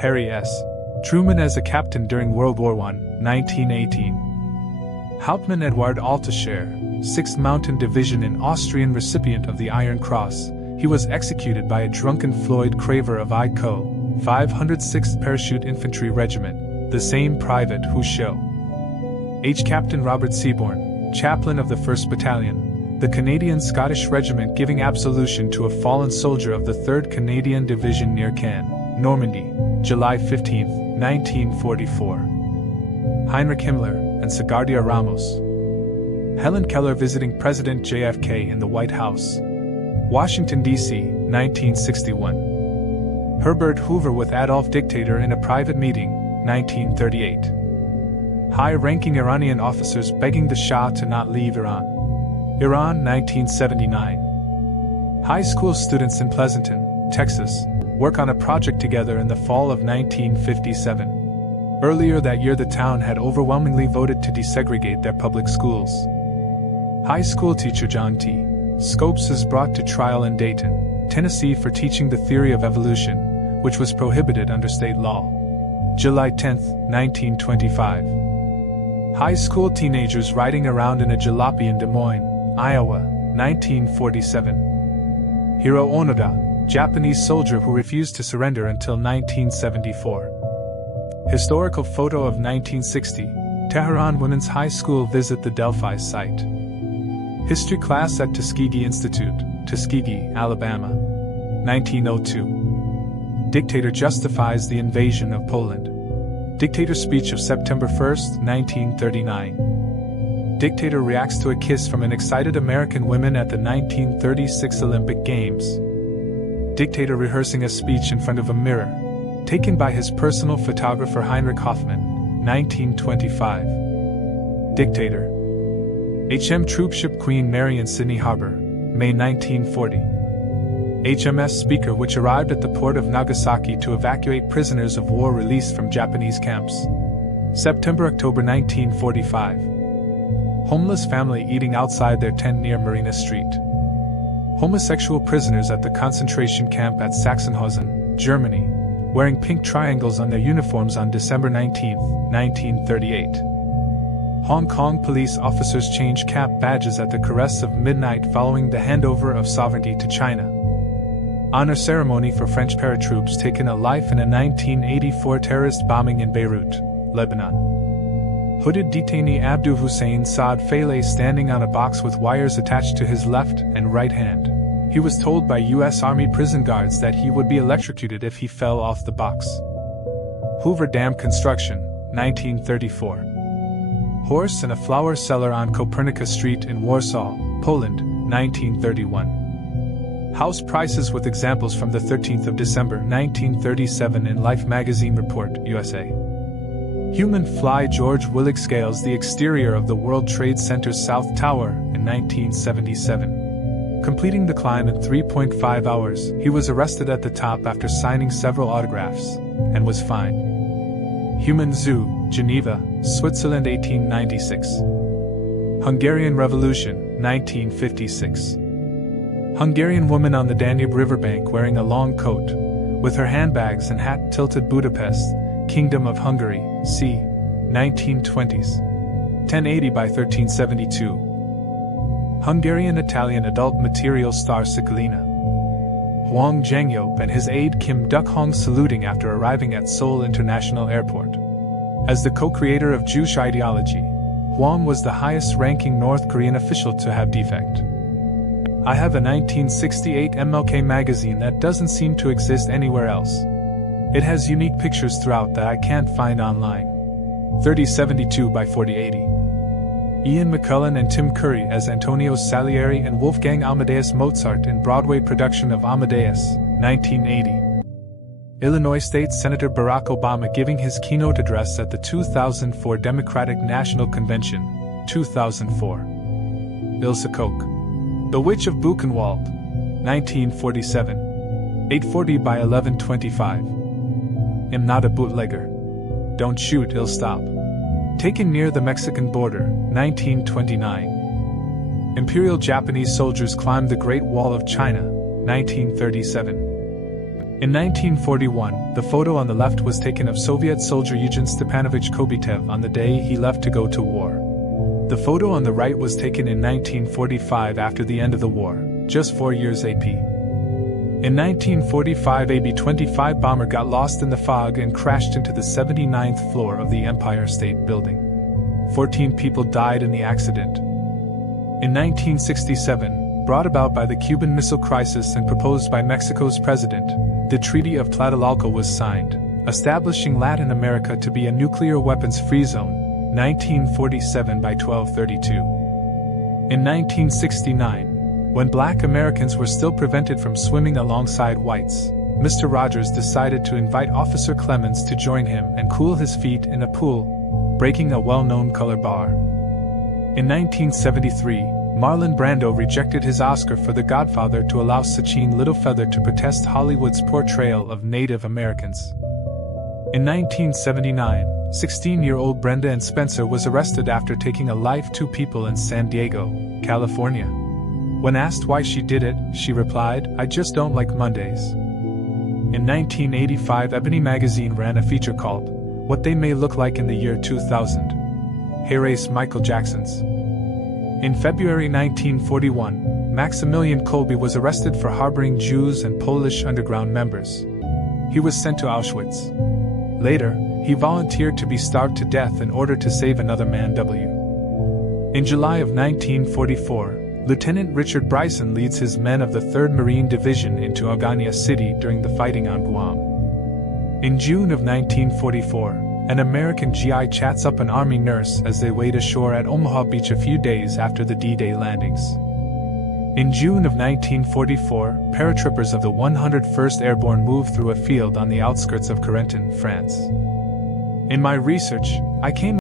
Harry S. Truman as a captain during World War I, 1918. Hauptmann Eduard Altuscher, 6th Mountain Division in Austrian recipient of the Iron Cross. He was executed by a drunken Floyd Craver of I Co. 506th Parachute Infantry Regiment, the same private who show. H. Captain Robert Seaborn, chaplain of the 1st Battalion, the Canadian-Scottish Regiment, giving absolution to a fallen soldier of the 3rd Canadian Division near Caen, Normandy, July 15, 1944. Heinrich Himmler and Sagardia Ramos. Helen Keller visiting President JFK in the White House. Washington, D.C., 1961. Herbert Hoover with Adolf Dictator in a private meeting, 1938. High-ranking Iranian officers begging the Shah to not leave Iran. Iran, 1979. High school students in Pleasanton, Texas, work on a project together in the fall of 1957. Earlier that year, the town had overwhelmingly voted to desegregate their public schools. High school teacher John T. Scopes is brought to trial in Dayton, Tennessee for teaching the theory of evolution, which was prohibited under state law. July 10, 1925. High school teenagers riding around in a jalopy in Des Moines, Iowa, 1947. Hiro Onoda, Japanese soldier who refused to surrender until 1974. Historical photo of 1960, Tehran Women's High School visit the Delphi site. History class at Tuskegee Institute, Tuskegee, Alabama. 1902. Dictator justifies the invasion of Poland. Dictator speech of September 1, 1939. Dictator reacts to a kiss from an excited American woman at the 1936 Olympic Games. Dictator rehearsing a speech in front of a mirror, taken by his personal photographer Heinrich Hoffmann, 1925. Dictator. HM Troopship Queen Mary in Sydney Harbor, May 1940. HMS Speaker, which arrived at the port of Nagasaki to evacuate prisoners of war released from Japanese camps. September-October 1945. Homeless family eating outside their tent near Marina Street. Homosexual prisoners at the concentration camp at Sachsenhausen, Germany, wearing pink triangles on their uniforms on December 19, 1938. Hong Kong police officers change cap badges at the caress of midnight following the handover of sovereignty to China. Honor ceremony for French paratroops taken a life in a 1984 terrorist bombing in Beirut, Lebanon. Hooded detainee Abdul Hussein Saad Faileh standing on a box with wires attached to his left and right hand. He was told by U.S. Army prison guards that he would be electrocuted if he fell off the box. Hoover Dam construction, 1934. Horse and a flower seller on Kopernika Street in Warsaw, Poland, 1931. House prices with examples from the 13th of December 1937 in Life magazine report, USA. Human fly George Willig scales the exterior of the World Trade Center's South Tower in 1977. Completing the climb in 3.5 hours, he was arrested at the top after signing several autographs, and was fined. Human Zoo, Geneva, Switzerland 1896. Hungarian Revolution, 1956. Hungarian woman on the Danube riverbank wearing a long coat, with her handbags and hat tilted. Budapest, Kingdom of Hungary, c. 1920s. 1080 by 1372. Hungarian-Italian adult material star Cicalina. Huang Zhengyop and his aide Kim Duk-hong saluting after arriving at Seoul International Airport. As the co-creator of Jewish ideology, Huang was the highest-ranking North Korean official to have defect. I have a 1968 MLK magazine that doesn't seem to exist anywhere else. It has unique pictures throughout that I can't find online. 3072 by 4080. Ian McCullen and Tim Curry as Antonio Salieri and Wolfgang Amadeus Mozart in Broadway production of Amadeus, 1980. Illinois State Senator Barack Obama giving his keynote address at the 2004 Democratic National Convention, 2004. Ilse Koch. The Witch of Buchenwald, 1947. 840 by 1125. Am not a bootlegger. Don't shoot, I'll stop. Taken near the Mexican border, 1929. Imperial Japanese soldiers climbed the Great Wall of China, 1937. In 1941, the photo on the left was taken of Soviet soldier Eugen Stepanovich Kobytev on the day he left to go to war. The photo on the right was taken in 1945 after the end of the war, just 4 years AP. In 1945, a B-25 bomber got lost in the fog and crashed into the 79th floor of the Empire State Building. 14 people died in the accident. In 1967, brought about by the Cuban Missile Crisis and proposed by Mexico's president, the Treaty of Tlatelolco was signed, establishing Latin America to be a nuclear weapons-free zone, 1947 by 1232. In 1969, when black Americans were still prevented from swimming alongside whites, Mr. Rogers decided to invite Officer Clemens to join him and cool his feet in a pool, breaking a well-known color bar. In 1973, Marlon Brando rejected his Oscar for The Godfather to allow Sachin Littlefeather to protest Hollywood's portrayal of Native Americans. In 1979, 16-year-old Brenda Ann Spencer was arrested after taking a life two people in San Diego, California. When asked why she did it, she replied, "I just don't like Mondays." In 1985, Ebony magazine ran a feature called, "What They May Look Like in the Year 2000. Race Michael Jackson's." In February 1941, Maximilian Kolbe was arrested for harboring Jews and Polish underground members. He was sent to Auschwitz. Later, he volunteered to be starved to death in order to save another man. In July of 1944, Lieutenant Richard Bryson leads his men of the 3rd Marine Division into Agania City during the fighting on Guam. In June of 1944, an American GI chats up an Army nurse as they wade ashore at Omaha Beach a few days after the D-Day landings. In June of 1944, paratroopers of the 101st Airborne moved through a field on the outskirts of Corentin, France. In my research, I came